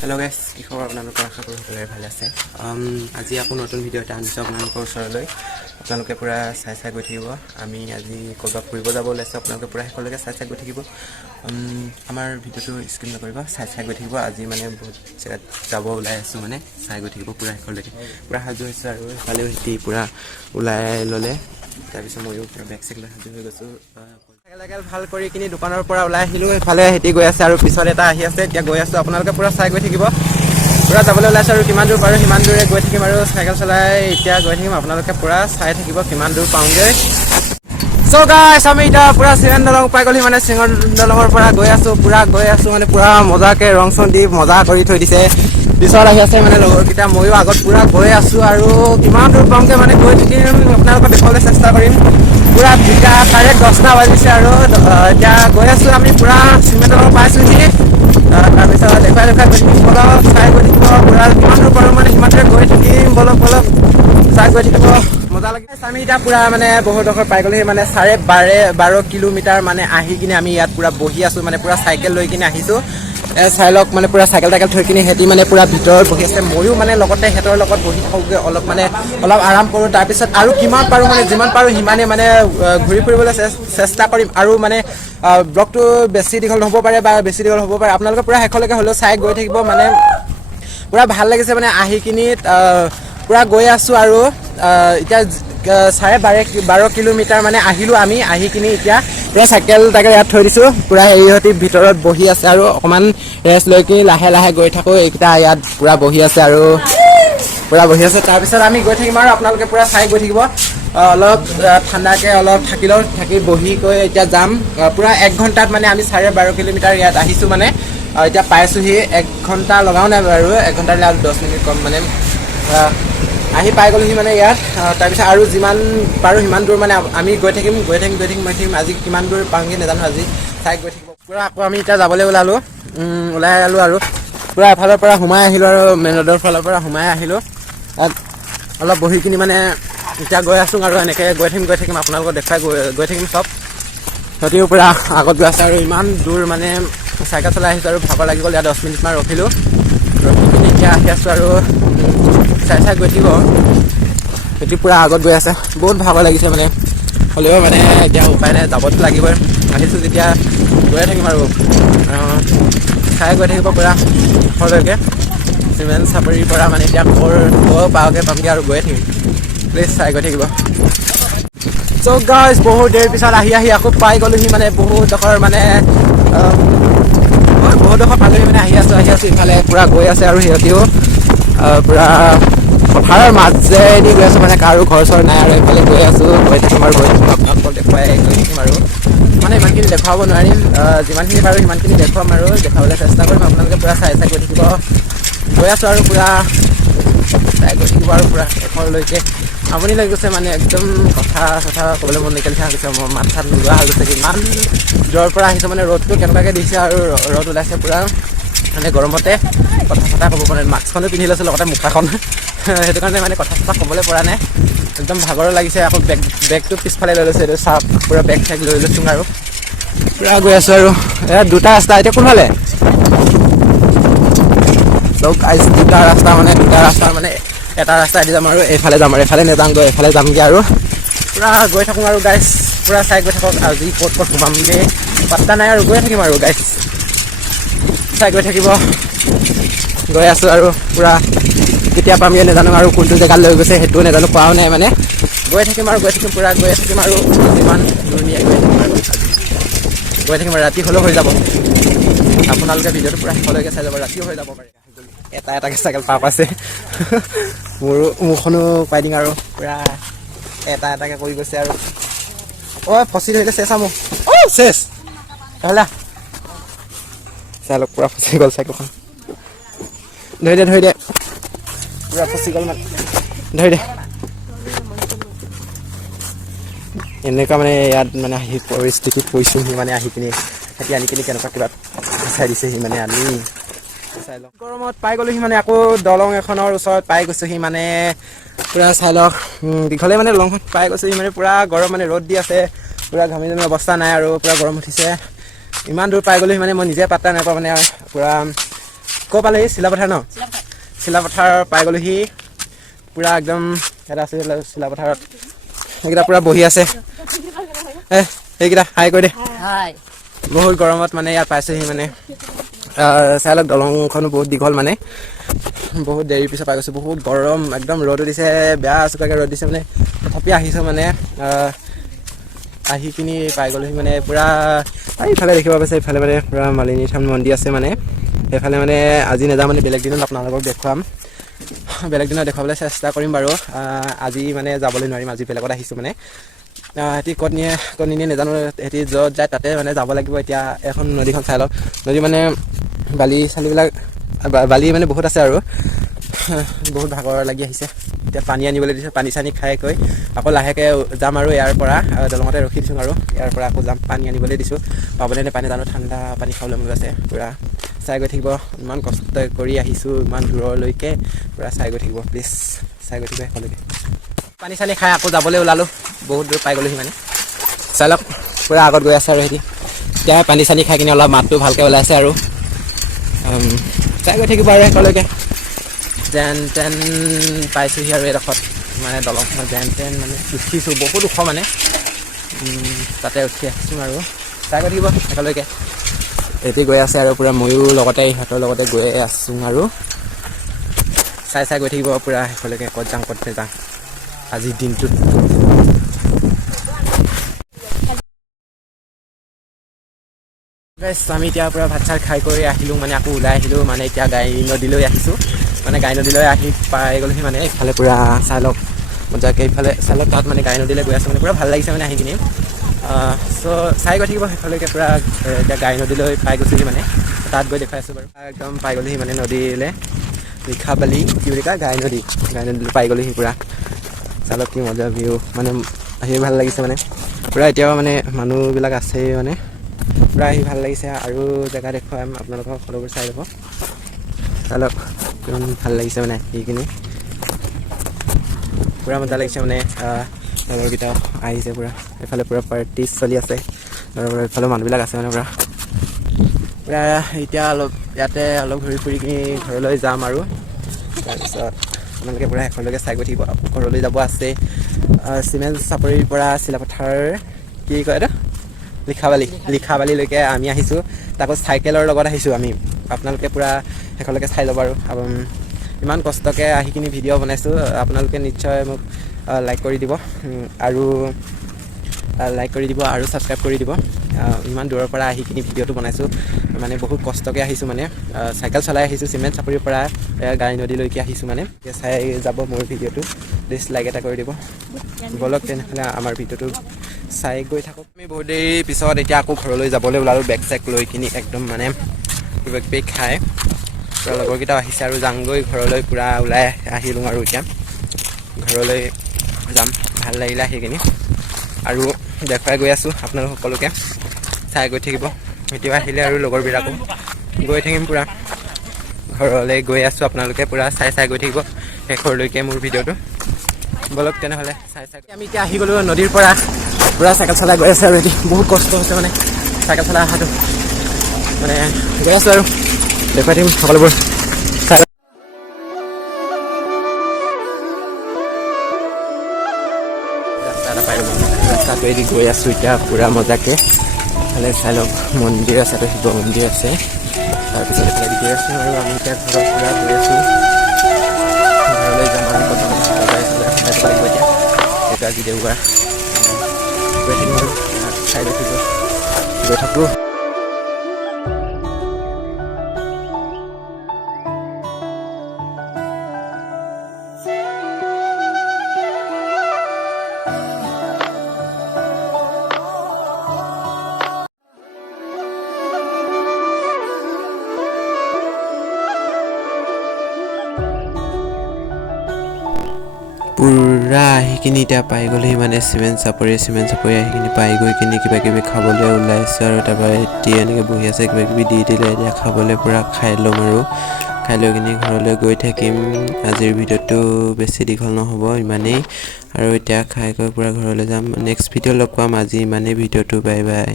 Hello' গাইছ, কি খবৰ? আপোনালোকৰ আশা কৰোঁ সকলোৰে ভালে আছে। আজি আকৌ নতুন ভিডিঅ' এটা আনিছোঁ আপোনালোকৰ ওচৰলৈ। আপোনালোকে পূৰা চাই গৈ থাকিব। আমি আজি ক'ৰবাত ফুৰিব যাব ওলাইছোঁ। আপোনালোকে পূৰা শেষলৈকে চাই গৈ থাকিব। আমাৰ ভিডিঅ'টো স্কিপ নকৰিব, চাই গৈ থাকিব। আজি মানে বহুত জেগাত যাব ওলাই আছোঁ, মানে চাই গৈ থাকিব পূৰা শেষলৈকে। পূৰা সাজু হৈছোঁ আৰু সেইফালেও সিহঁতি পূৰা ওলাই ল'লে। তাৰপিছত ময়ো পূৰা বেগ চেগ লৈ সাজু হৈ গৈছোঁ। চাইকেল ভাল কৰি কিনি দোকানৰ পৰা ওলাই আহিলোঁ। সেইফালে সিহঁতি গৈ আছে আৰু পিছত এটা আহি আছে। এতিয়া গৈ আছোঁ, আপোনালোকে পূৰা চাই গৈ থাকিব। পূৰা যাবলৈ ওলাইছোঁ আৰু কিমান দূৰ পাৰোঁ সিমান দূৰে গৈ থাকিম আৰু চাইকেল চলাই এতিয়া গৈ থাকিম। আপোনালোকে পূৰা চাই থাকিব কিমান দূৰ পাওঁগৈ। চ' গাইছ, আমি এতিয়া পূৰা চিমেণ্ট দলং পাই গ'লি। মানে চিমেণ্ট দলঙৰ পৰা গৈ আছোঁ মানে পূৰা মজাকৈ ৰং চং দি মজা কৰি থৈ দিছে। পিছত আহি আছে মানে লগৰকেইটা, ময়ো আগত পূৰা গৈ আছোঁ আৰু কিমান দূৰ পাওঁগৈ মানে গৈ থাকিম, আপোনালোকক দেখুৱাবলৈ চেষ্টা কৰিম। পূৰা দুটা কাৰেক্ট 10টা বাজিছে আৰু এতিয়া গৈ আছোঁ আমি পূৰা চিমেণ্ট দলং পাইছোঁহি। তাৰপিছত দেখুৱাই গৈ থাকিম, বলক চাই গৈ থাকিব। পূৰা কিমান দূৰ পাৰোঁ মানে সিমানটোৱে গৈ থাকিম। বলক চাই গৈ থাকিব, মজা লাগে। আমি এতিয়া পূৰা মানে বহুতডোখৰ পাই গ'লোহি, মানে 12.5 কিলোমিটাৰ মানে আহি কিনে আমি ইয়াত পূৰা বহি আছোঁ। মানে পূৰা চাইকেল লৈ কিনে আহিছোঁ। চাই লওক, মানে পূৰা চাইকেল থৈ কিনে সিহঁতি মানে পূৰা ভিতৰত বহি আছে। ময়ো মানে লগতে সিহঁতৰ লগত বহি থাকোঁগৈ, অলপ আৰাম কৰোঁ। তাৰপিছত আৰু কিমান পাৰোঁ মানে যিমান পাৰোঁ সিমানেই মানে ঘূৰি ফুৰিবলৈ চেষ্টা কৰিম। আৰু মানে ব্লগটো বেছি দীঘল নহ'ব পাৰে বা বেছি দীঘল হ'ব পাৰে। আপোনালোকে পূৰা শেষলৈকে হ'লেও চাই গৈ থাকিব। মানে পূৰা ভাল লাগিছে মানে আহি কিনি পূৰা গৈ আছোঁ আৰু এতিয়া 12.5 কিলোমিটাৰ মানে আহিলোঁ আমি। আহি কিনি এতিয়া পূৰা চাইকেল ইয়াত থৈ দিছোঁ। পূৰা সিহঁতি ভিতৰত বহি আছে আৰু অকণমান ৰেষ্ট লৈ কিনি লাহে লাহে গৈ থাকোঁ। এইকেইটা ইয়াত পূৰা বহি আছে আৰু পূৰা বহি আছে। তাৰপিছত আমি গৈ থাকিম আৰু আপোনালোকে পূৰা চাই গৈ থাকিব। অলপ ঠাণ্ডাকৈ অলপ থাকি বহি গৈ এতিয়া যাম। পূৰা 1 ঘণ্টাত মানে আমি 12.5 কিলোমিটাৰ ইয়াত আহিছোঁ। মানে এতিয়া পাইছোঁহি। 1 ঘণ্টা লগাও নাই বাৰু, 1 ঘণ্টাৰ 10 মিনিট কম মানে আহি পাই গ'লোহি মানে ইয়াত। তাৰপিছত আৰু যিমান পাৰোঁ সিমান দূৰ মানে আমি গৈ থাকিম। আজি কিমান দূৰ পাওঁগৈ নাজানো, আজি চাই গৈ থাকিব পূৰা। আকৌ আমি এতিয়া যাবলৈ ওলাই আলোঁ আৰু পূৰা এফালৰ পৰা সোমাই আহিলোঁ আৰু মেইন ৰোডৰ ফালৰ পৰা সোমাই আহিলোঁ। তাত অলপ বহি কিনি মানে এতিয়া গৈ আছোঁ আৰু এনেকৈ গৈ থাকিম আপোনালোকক দেখুৱাই গৈ থাকিম চব। সিহঁতিও পূৰা আগত গৈ আছে আৰু ইমান দূৰ মানে চাইকেল চলাই আহিছোঁ আৰু ভাগৰ লাগি গ'ল। ইয়াত 10 মিনিটমান ৰখি কিনি এতিয়া আহি আছোঁ আৰু চাই গৈ থাকিব। সিহঁতি পূৰা আগত গৈ আছে, বহুত ভাগৰ লাগিছে মানে। হ'লেও মানে এতিয়া উপায় নাই, যাবতো লাগিবই। আহিছোঁ যেতিয়া গৈয়ে থাকিম আৰু চাই গৈ থাকিব পূৰা শেষলৈকে। চিমেণ্ট চাপৰিৰ পৰা মানে এতিয়া পাওঁগৈ আৰু গৈয়ে থাকিম। প্লিজ চাই গৈ থাকিব। চ' গাইজ, বহুত দেৰি পিছত আহি আকৌ পাই গ'লোহি। মানে বহুতডোখৰ মানে বহুতডোখৰ পালোহি মানে আহি আছোঁ ইফালে পূৰা গৈ আছে আৰু সিহঁতিও পূৰা পথাৰৰ মাজেদি গৈ আছোঁ। মানে কাৰো ঘৰ চৰ নাই আৰু এইফালে গৈ থাকিম আৰু আপোনালোকক দেখুৱাই গৈ থাকিম আৰু মানে ইমানখিনি দেখুৱাব নোৱাৰিম। যিমানখিনি পাৰোঁ সিমানখিনি দেখুৱাম আৰু দেখাবলৈ চেষ্টা কৰিম। আপোনালোকে পূৰা চাই গৈ থাকিব। গৈ আছোঁ আৰু পূৰা চাই গৈ থাকিব আৰু পূৰা শেষলৈকে। আমনি লাগি গৈছে মানে, একদম কথা ক'বলৈ মন নাইকিয়া নিচিনা হৈছে। মোৰ মাত চাত নোলোৱা হৈ গৈছে। ইমান দূৰৰ পৰা আহিছোঁ মানে, ৰ'দটো কেনেকুৱাকৈ দিছে আৰু ৰ'দ ওলাইছে পূৰা। মানে গৰমতে কথা ক'ব পৰা নাই। মাস্কখনো পিন্ধি লৈছোঁ লগতে মুখাখন, সেইটো কাৰণে মানে কথা ক'বলৈ পৰা নাই। একদম ভাগৰো লাগিছে। আকৌ বেগটো পিছফালে লৈ লৈছোঁ। এইটো চাওক, পূৰা বেগ চেগ লৈ লৈছোঁ আৰু পূৰা গৈ আছোঁ আৰু এয়া 2টা ৰাস্তা। এতিয়া কোনফালে চব দুটা ৰাস্তা মানে এটা ৰাস্তাইদি যাম আৰু এইফালে যাম আৰু এইফালে নেযাওঁগৈ, এইফালে যামগৈ আৰু পূৰা গৈ থাকোঁ আৰু গাইছ। পূৰা চাই গৈ থাকক। আজি ক'ত সোমামগৈ পাত্তা নাই আৰু গৈ থাকিম আৰু গাইছ। চাই গৈ থাকিব। গৈ আছোঁ আৰু পূৰা কেতিয়া পামগৈ নাজানো আৰু কোনটো জেগাত লৈ গৈছে সেইটোও নাজানো, পোৱাও নাই মানে। গৈ থাকিম পূৰা গৈ থাকিম আৰু যিমান দূৰ নিয়ে গৈ থাকিম আৰু ৰাতি হ'লেও হৈ যাব। আপোনালোকে ভিডিঅ'টো পূৰা শেষলৈকে চাই যাব, ৰাতিও হৈ যাব পাৰে। এটাকৈ চাইকেল পাৰ পাইছে। মোৰখনো পাই দিম আৰু পূৰা এটাকৈ কৰি গৈছে আৰু ফচি ধৰিলে চেচ মোক চেচ হ'লা চাই লওক। পূৰা ফচি গ'ল চাইকেলখন। ধৰি দে পূৰা ফচি গ'ল মানে, ধৰি দে। এনেকুৱা মানে ইয়াত মানে আহি পৰিস্থিতিত পৰিছোঁহি মানে আহি কিনি সিহঁতি আনি কিনি কেনেকুৱা কিবা চাই দিছেহি মানে আমি চাই লওক। গৰমত পাই গ'লোহি মানে আকৌ দলং এখনৰ ওচৰত পাই গৈছোঁহি মানে পূৰা চাই লওক। দীঘলে মানে দলংখন পাই গৈছোঁহি মানে পূৰা গৰম মানে ৰ'দ দি আছে। পূৰা ঘামি অৱস্থা নাই আৰু পূৰা গৰম উঠিছে। ইমান দূৰ পাই গ'লোহি মানে মই নিজে পাত্তা নাপাওঁ মানে পূৰা ক'ৰ পালেহি চিলাপথাৰ ন চিলাপথাৰ পাই গ'লোহি পূৰা একদম এটা আছে চিলাপথাৰত সেইকেইটা পূৰা বহি আছে সেইকেইটা হাই কৰি দে বহুত গৰমত মানে ইয়াত পাইছেহি মানে চাই লওক দলংখনো বহুত দীঘল মানে বহুত দেৰিৰ পিছত পাই গৈছোঁ বহুত গৰম একদম ৰ'দো দিছে বেয়া চোকাকৈ ৰ'দ দিছে মানে তথাপি আহিছোঁ মানে আহি পিনি পাই গ'লোহি মানে পূৰা এইফালে দেখিব পাইছে এইফালে মানে পূৰা মালিনী থান মন্দিৰ আছে মানে সেইফালে মানে আজি নাযাওঁ মানে বেলেগ দিনত আপোনালোকক দেখুৱাম বেলেগ দিনত দেখুৱাবলৈ চেষ্টা কৰিম বাৰু আজি মানে যাবলৈ নোৱাৰিম আজি বেলেগত আহিছোঁ মানে সিহঁতি ক'ত নিয়ে নাজানো সিহঁতি য'ত যায় তাতে মানে যাব লাগিব এতিয়া এখন নদীখন চাই লওক নদী মানে বালি চালিবিলাক বালি মানে বহুত আছে আৰু বহুত ভাগৰ লাগি আহিছে এতিয়া পানী আনিবলৈ দিছোঁ পানী চানী খাই কৈ আকৌ লাহেকৈ যাম আৰু ইয়াৰ পৰা দলঙতে ৰখি দিছোঁ আৰু ইয়াৰ পৰা আকৌ যাম পানী আনিবলৈ দিছোঁ পাবলৈ নে পানী জানো ঠাণ্ডা পানী খাবলৈ মন আছে পূৰা চাই গৈ থাকিব ইমান কষ্ট কৰি আহিছোঁ ইমান দূৰলৈকে পূৰা চাই গৈ থাকিব প্লিজ চাই গৈ থাকিব শেষলৈকে পানী চানী খাই আকৌ যাবলৈ ওলালোঁ বহুত দূৰ পাই গ'লোহি মানে চাই লওক পূৰা আগত গৈ আছে আৰু সিহঁতি এতিয়া পানী চানী খাই কিনে অলপ মাতটো ভালকৈ ওলাইছে আৰু চাই গৈ থাকিব আৰু শেষলৈকে যেন তেন পাইছোঁহি আৰু এডোখৰত মানে দলংখনত যেন তেন মানে উঠিছোঁ বহুত ওখ মানে তাতে উঠি আহিছোঁ আৰু চাই গৈ থাকিব শেষলৈকে এটি গৈ আছে আৰু পূৰা ময়ো লগতে ইহঁতৰ লগতে গৈ আছোঁ আৰু চাই গৈ থাকিব পূৰা শেষলৈকে ক'ত যাওঁ ক'ত নাযাওঁ আজিৰ দিনটোত আমি এতিয়া পূৰা ভাত চাত খাই কৰি আহিলোঁ মানে আকৌ ওলাই আহিলোঁ মানে এতিয়া গাই নদীলৈ আহিছোঁ মানে গাই নদীলৈ আহি পাই গ'লোহি মানে ইফালে পূৰা চাই লওক মজাকৈ ইফালে চাই লওক তাত মানে গাই নদীলৈ গৈ আছোঁ মানে পূৰা ভাল লাগিছে মানে আহি কিনি চ' চাই গৈ থাকিব সেইফালৈকে পূৰা এতিয়া গাই নদীলৈ পাই গৈছোঁহি মানে তাত গৈ দেখুৱাই আছোঁ বাৰু একদম পাই গ'লোহি মানে নদীলৈ লিখাবালি কি বুলি কয় গাই নদীলৈ পাই গ'লোহি পূৰা চাই লওক কি মজা ভিউ মানে আহি ভাল লাগিছে মানে পূৰা এতিয়াও মানে মানুহবিলাক আছেই মানে পূৰা আহি ভাল লাগিছে আৰু জেগা দেখুৱাম আপোনালোকক সকলোবোৰ চাই ল'ব চাই লওক কিমান ভাল লাগিছে মানে সেইখিনি পূৰা মজা লাগিছে মানে লগৰকেইটাও আহিছে পূৰা এইফালে পূৰা পাৰ্টি চলি আছে আৰু এইফালে মানুহবিলাক আছে মানে পূৰা এতিয়া অলপ ইয়াতে অলপ ঘূৰি ফুৰি কিনি ঘৰলৈ যাম আৰু তাৰপিছত আপোনালোকে পূৰা শেষলৈকে চাই গৈ থাকিব ঘৰলৈ যাব আছে চিমেণ্ট চাপৰিৰ পৰা চিলাপথাৰ কি কয় এইটো লিখাবালিলৈকে আমি আহিছোঁ তাকো চাইকেলৰ লগত আহিছোঁ আমি আপোনালোকে পূৰা শেষলৈকে চাই ল'ব আৰু ইমান কষ্টকৈ আহি কিনি ভিডিঅ' বনাইছোঁ আপোনালোকে নিশ্চয় মোক লাইক কৰি দিব আৰু ছাবস্ক্ৰাইব কৰি দিব ইমান দূৰৰ পৰা আহি কিনি ভিডিঅ'টো বনাইছোঁ মানে বহুত কষ্টকৈ আহিছোঁ মানে চাইকেল চলাই আহিছোঁ চিমেণ্ট চাপৰিৰ পৰা গাই নদীলৈকে আহিছোঁ মানে চাই যাব মোৰ ভিডিঅ'টো প্লিজ লাইক এটা কৰি দিব বলক তেনেহ'লে আমাৰ ভিডিঅ'টো চাই গৈ থাকক আমি বহুত দেৰি পিছত এতিয়া আকৌ ঘৰলৈ যাবলৈ ওলালোঁ বেগ চেক লৈ কিনি একদম মানে কিবা কিবি খাই পূৰা লগৰকেইটাও আহিছে আৰু যামগৈ ঘৰলৈ পূৰা ওলাই আহিলোঁ আৰু এতিয়া ঘৰলৈ যাম ভাল লাগিলে আহি কিনি আৰু দেখুৱাই গৈ আছোঁ আপোনালোক সকলোকে চাই গৈ থাকিব এতিয়া আহিলে আৰু লগৰবিলাকো গৈ থাকিম পূৰা ঘৰলৈ গৈ আছোঁ আপোনালোকে পূৰা চাই গৈ থাকিব শেষৰলৈকে মোৰ ভিডিঅ'টো বলক তেনেহ'লে চাই আমি এতিয়া আহি গ'লোঁ নদীৰ পৰা পূৰা চাইকেল চলাই গৈ আছে আৰু এতিয়া বহুত কষ্ট হৈছে মানে চাইকেল চলাই অহাটো মানে গৈ আছোঁ আৰু দেখুৱাই থাকিম সকলোবোৰ চাই ৰাস্তাটোৱেদি গৈ আছোঁ এতিয়া পূৰা মজাকৈ ইফালে চাই লওক মন্দিৰ আছে আৰু শিৱ মন্দিৰ আছে তাৰপিছত এইফালে গৈ আছোঁ আৰু আমি এতিয়া ঘৰত পূৰা গৈ আছোঁ ঘৰলৈ যাম আমি প্ৰথম বজাই সোমাই যাব লাগিব এতিয়া সেইটো আজি দেওবাৰ গৈ থাকিম আৰু চাই গৈ থাকোঁ পূৰা আহি কিনি এতিয়া পাই গ'লহি মানে চিমেণ্ট চাপৰি আহি কিনি পাই গৈ কিনি কিবা কিবি খাবলৈ ওলাইছোঁ আৰু তাৰপৰা এতিয়া এনেকৈ বহি আছে কিবা কিবি দি দিলে এতিয়া খাবলৈ পূৰা খাই ল'ম আৰু খাই লৈ কিনি ঘৰলৈ গৈ থাকিম আজিৰ ভিডিঅ'টো বেছি দীঘল নহ'ব ইমানেই আৰু এতিয়া খাই গৈ পূৰা ঘৰলৈ যাম নেক্সট ভিডিঅ' লগ পাম আজি ইমানেই ভিডিঅ'টো বাই বাই